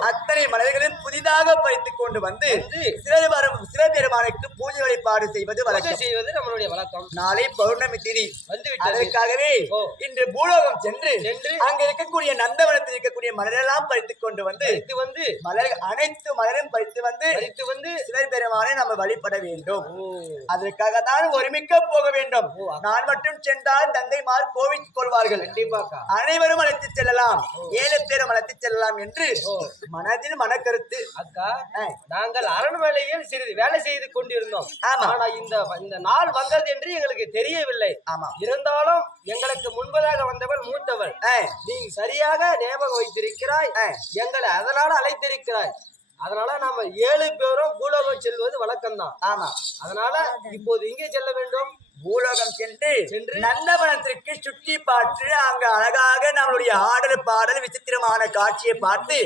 அத்தனை மலர்களையும் புதிதாக பறித்துக் கொண்டு வந்து சிவபெரும் சிவபெருமானுக்கு பூஜை வழிபாடு செய்வது வழக்கம். செய்வது நம்மளுடைய வழக்கம். நாளை பௌர்ணமி திதி. அதற்காகவே. இன்று பூலோகம் சென்று சென்று அங்க இருக்கக்கூடிய நந்தவனத்தில் இருக்கக்கூடிய மலரெல்லாம் பறித்துக் கொண்டு வந்து இது வந்து மலர் அனைத்து மலரும் பறித்து வந்து பறித்து வந்து சிவபெருமானை நம்ம வழிபட வேண்டும். அதற்காக தான் ஒருமிக்க போக வேண்டும். நான் மட்டும் சென்றால் தந்தைமார் கோவித்துக் கொள்வார்கள். அனைவரும் அழைத்துச் செல்லலாம். ஏழு பேரும் அழைத்துச் செல்லலாம் என்று. மனதில் மனக்கருத்து. அக்கா. நாங்கள் அரண்மனையில் சிறிது வேலை செய்து கொண்டிருந்தோம். ஆமா. ஆனா இந்த இந்த நாள் வந்தது என்று எங்களுக்கு தெரியவில்லை. ஆமா. இருந்தாலும் எங்களுக்கு முன்பதாக வந்தவள் மூத்தவள். நீ சரியாக ஞாபகம் வைத்திருக்கிறாய். எங்களை அதனால அழைத்திருக்கிறாய். அதனால நாம ஏழு பேரும் பூலோகம் செல்வது வழக்கம்தான். ஆமா. அதனால இப்போது இங்கே செல்ல வேண்டும்? பூலோகம் சென்று சென்று நந்தவனத்திற்கு சுற்றி பார்த்து அங்க அழகாக நம்மளுடைய ஆடல் பாடல் விசித்திரமான காட்சியை பார்த்து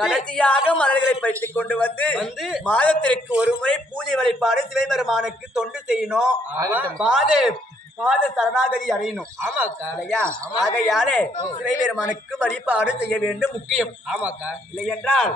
கடைசியாக மலர்களை பறித்துக் கொண்டு வந்து வந்து மாதத்திற்கு ஒரு முறை பூஜை வழிபாடு சிவபெருமானுக்கு தொண்டு செய்யணும். பாத பாத சரணாகதி அடையணும். ஆமாக்கா. இல்லையா? ஆகையாலே சிவபெருமானுக்கு வழிபாடு செய்ய வேண்டும் முக்கியம். ஆமாக்கா. இல்லை என்றால்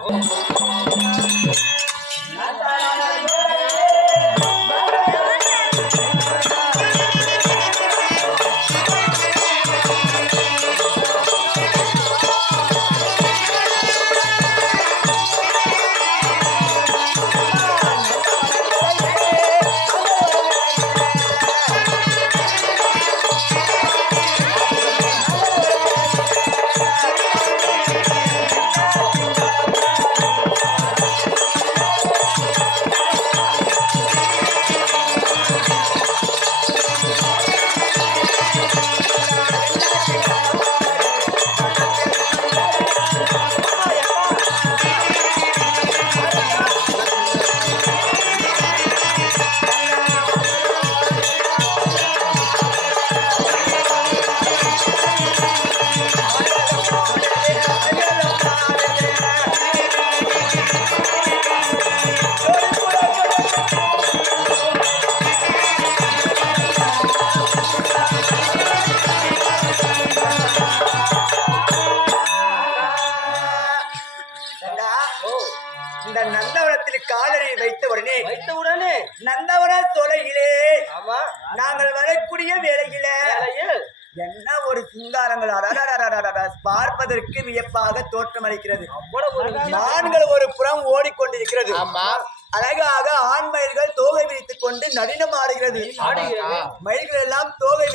இந்த நந்தவனத்தில் காலடி வைத்த உடனே வைத்த உடனே நந்தவன தொலையிலே நாங்கள் வரக்கூடிய வேலையில் என்ன ஒரு சிங்காரங்கள் பார்ப்பதற்கு வியப்பாக தோற்றமளிக்கிறது மான்கள் ஒரு புறம் ஓடிக்கொண்டிருக்கிறது. அழகாக ஆண் மயில்கள் தோகை விரித்துக் கொண்டு நடனம் ஆடுகிறது ஆடுகிறது. மயில்கள் எல்லாம் தோகை.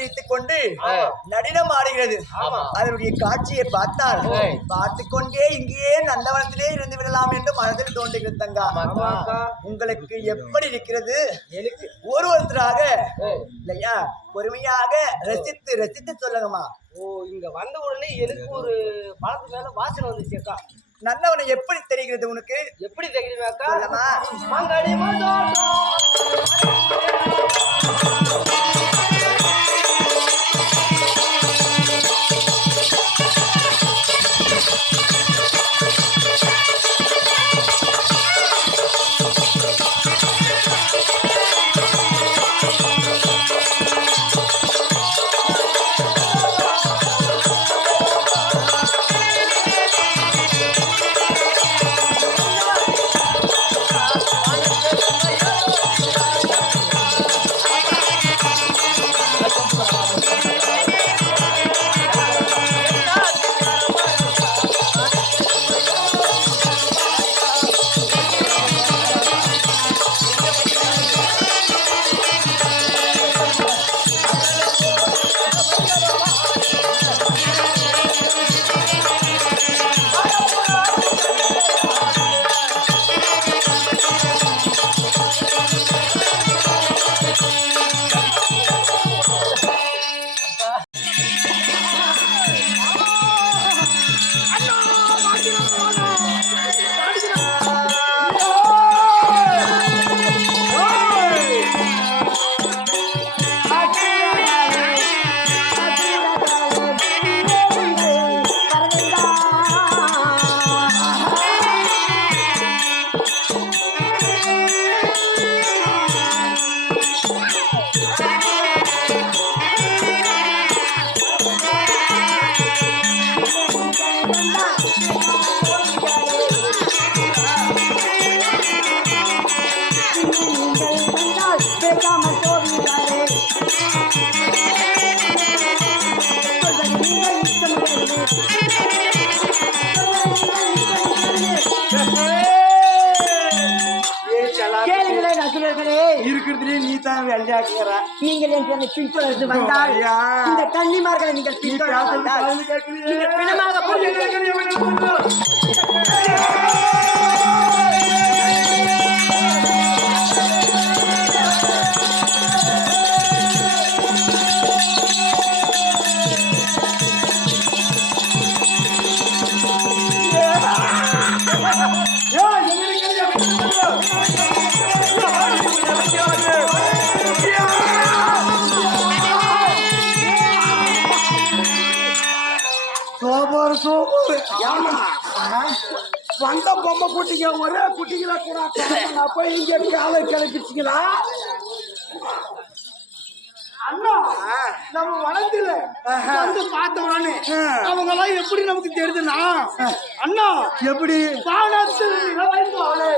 நடனம் ஆடுகிறது. அதனுடைய காட்சியை பார்த்தால். பார்த்து கொண்டே இங்கேயே நந்தவனத்திலே இருந்து விடலாம் என்று மனதில் தோன்றுகிறது தங்கா. உங்களுக்கு எப்படி இருக்கிறது? ஒரு ஒருத்தராக இல்லையா? பொறுமையாக ரசித்து ரசித்து சொல்லுங்கம்மா ஓ இங்க வந்த உடனே எனக்கு ஒரு பழத்து மேல வாசனை வந்துச்சு அக்கா. நல்லவனை எப்படி தெரிகிறது உனக்கு? எப்படி தெரியுமாக்கா நீங்கள் வந்தால் பேசாமல் போவீர்களே பின்தொடர்ந்து வந்தால் இந்த கன்னிமார்களை நீங்கள் பின்தொடர்ந்து வந்தால் நீங்கள் பிணமாக போகிறீர்கள் சோபார் சோபார் வந்த பொம்மை குட்டிங்க ஒரே குட்டிங்களா கூட நான் போய் இங்க காலை கிளப்பிச்சிங்களா அண்ணா நம்ம வளர்ந்துல வந்து பார்த்த உடனே அவங்க எல்லாம் எப்படி நமக்கு தெரியுதுன்னா அண்ணா எப்படி? வானத்தில் நிலவைந்தோளே,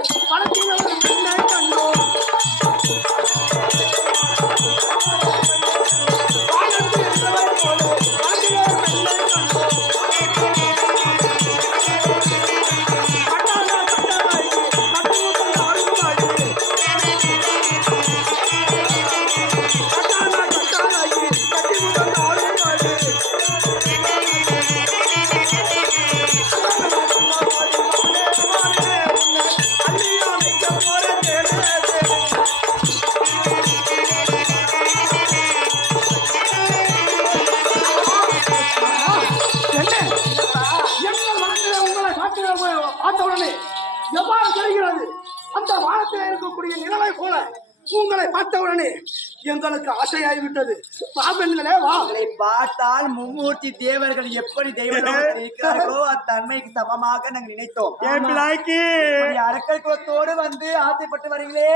எங்களுக்கு ஆசையாகிவிட்டது வா பெண்களே வா. உங்களை பார்த்தால் மும்மூர்த்தி தேவர்கள் எப்படி தெய்வங்கள் இருக்கிறார்களோ அத்தன்மைக்கு சமமாக நாங்கள் நினைத்தோம். இப்படி அரக்கல் குலத்தோடு வந்து ஆசைப்பட்டு வரீங்களே.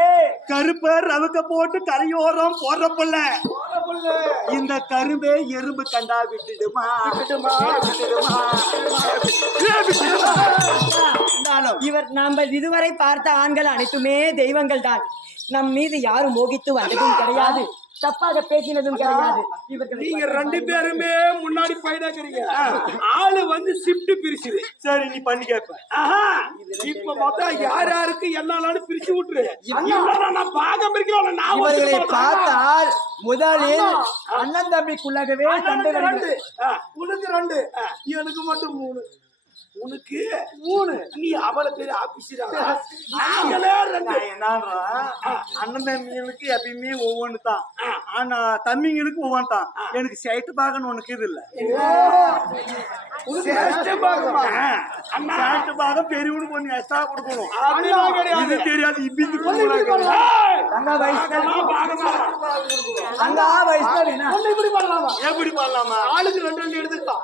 கருப்பர் ரவுக்க போட்டு கரையோரம் போடுற புள்ள. இந்த கரும்பே எறும்பு கண்டா விட்டுடுமா? விட்டுடுமா? விட்டுடுமா? இவர் நாம் இதுவரை பார்த்த ஆண்கள் அனைத்துமே தெய்வங்கள் தான் நம் மீது யாரும் மோகித்து வந்ததும் கிடையாது. தப்பாக பேசினதும் கிடையாது. நீங்க ரெண்டு பேருமே முன்னாடி பயணக்கிறீங்க ஆளு வந்து ஷிஃப்ட் பிரிச்சுது. சரி நீ பண்ணி கேப்ப ஆஹா. இப்ப மொத்தம் யார் யாருக்கு என்னாலும் பிரிச்சு விட்டுரு. நான் பாகம் பிரிக்கிறோம் நான் இவர்களை. பார்த்தால் முதலில். அண்ணன் தம்பிக்குள்ளாகவே ரெண்டு. ஆ, உனக்கு ரெண்டு. எனக்கு மட்டும் மூணு. உனக்கு மூணு நீ அவளை பேரு ஆபீசரா நாங்களே ரெண்டு அண்ணன் தம்பிங்களுக்கு எப்பயுமே ஒவ்வொன்று தான் ஆனா தம்பிங்களுக்கு ஒவ்வொன்று தான் எனக்கு சைட்டு பாகன்னு ஒண்ணுக்கு இது இல்ல. உனக்கு சைட்டு பாகம்? பெரியவனுக்கு கொஞ்சம் எக்ஸ்ட்ரா கொடுக்கணும். இது தெரியாது. இப்படி பண்ணலாமா? எப்படி பண்ணலாமா? ஆளுக்கு ரெண்டு ரெண்டு எடுத்துக்கலாம்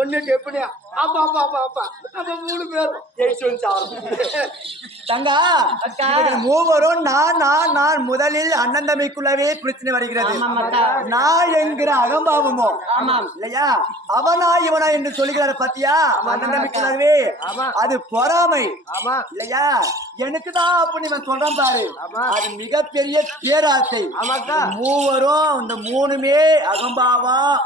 ஒண்ணு எப்படியா? அப்பா அப்பா அப்பா அப்பா நம்ம மூணு பேரும் ஜெயிச்சு வந்து தங்கா மூவரும் நான் நான் நான் முதலில் அண்ணன் தம்பிக்குள்ளவே பிரச்சனை வருகிறது. நான் என்கிற அகம்பாவமோ. இல்லையா? அவனா இவனா என்று சொல்லுகிறார பாத்தியா? அண்ணன் தம்பிக்குள்ளவே அது பொறாமை. ஆமா இல்லையா? எனக்கு தான் அப்படி இவன் சொல்றான் பாரு. அது மிகப்பெரிய பேராசை. மூவரும் இந்த மூணுமே அகம்பாவம்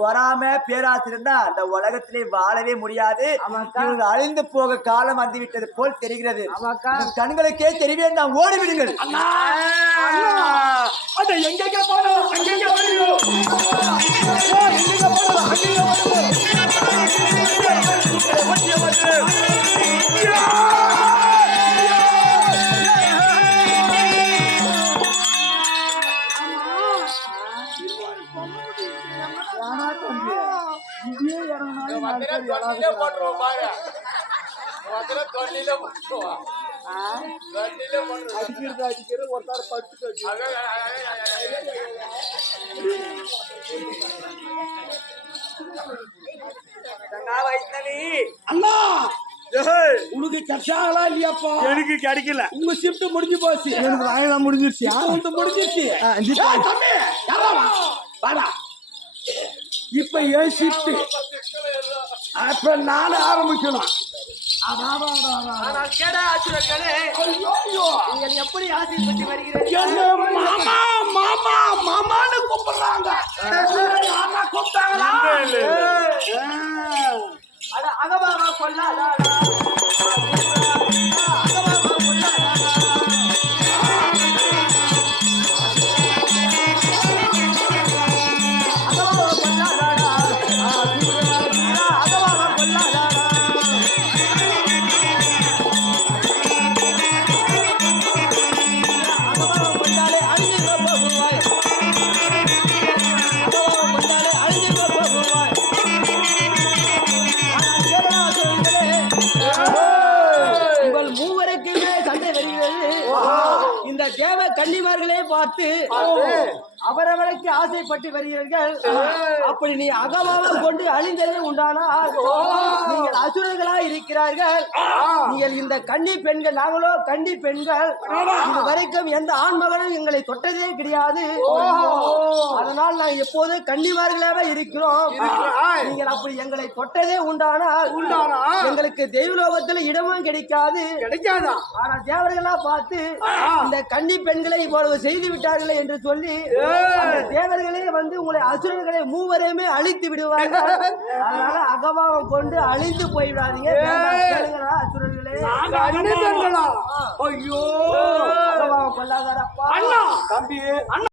பொறாம பேராசை இருந்தா அந்த உலகத்திலே வாழவே முடியாது. இவங்க அழிந்து போக காலம் வந்து விட்டது போல் தெரிகிறது. கண்களுக்கே தெரியவே நான் ஓடிவிடுங்கள். எங்கெங்க அடிக்கிறது அடிக்கிறது தங்கா வைஷ்ணவி அண்ணா! உனக்கு கட்சாங்களா இல்லையாப்பா? எனக்கு கிடைக்கல. உங்க ஷிஃப்ட் முடிஞ்சு போச்சு. எனக்கு வாங்கலாம் முடிஞ்சிருச்சு. முடிஞ்சிருச்சு? வாடா. இப்ப ஏன் ஷிஃப்ட் அப்ப நானே ஆரம்பிக்கணும். நீங்கள் எப்படி ஆசைப்பட்டு வருகிறீர்கள்? மாமா மாமா மாமான்னு கூப்பிடுறாங்க. கூப்பிட்டாங்களா? பார்த்து அவரவருக்கு ஆசைப்பட்டு வருகிறீர்கள். அப்படி நீ அகமானம் கொண்டு அழிந்ததே உண்டானால் நீங்கள் அசுரர்களா இருக்கிறார்கள். நீங்கள் இந்த கன்னி பெண்கள் நாங்களோ கன்னி பெண்கள். இது வரைக்கும் எந்த ஆண்மகனும் எங்களை தொட்டதே கிடையாது. அதனால் நாங்கள் எப்போதும் கன்னிமார்களாக இருக்கிறோம்? நீங்கள் அப்படி எங்களை தொட்டதே உண்டானால் எங்களுக்கு தெய்வலோகத்தில் இடமும் கிடைக்காது. கிடைக்காதா? ஆனா தேவர்களா பார்த்து இந்த கன்னி பெண்களை இவ்வளவு செய்து விட்டார்களே என்று சொல்லி தேவர்களே வந்து உங்களை அசுரர்களை மூவரையுமே அழித்து விடுவார்கள். அதனால அகமாவம் கொண்டு அழிந்து கேளுங்களா, அசுரர்களே. ஐயோ! அகமாவம் கொள்ளாதாரப்பா தம்பி அண்ணா!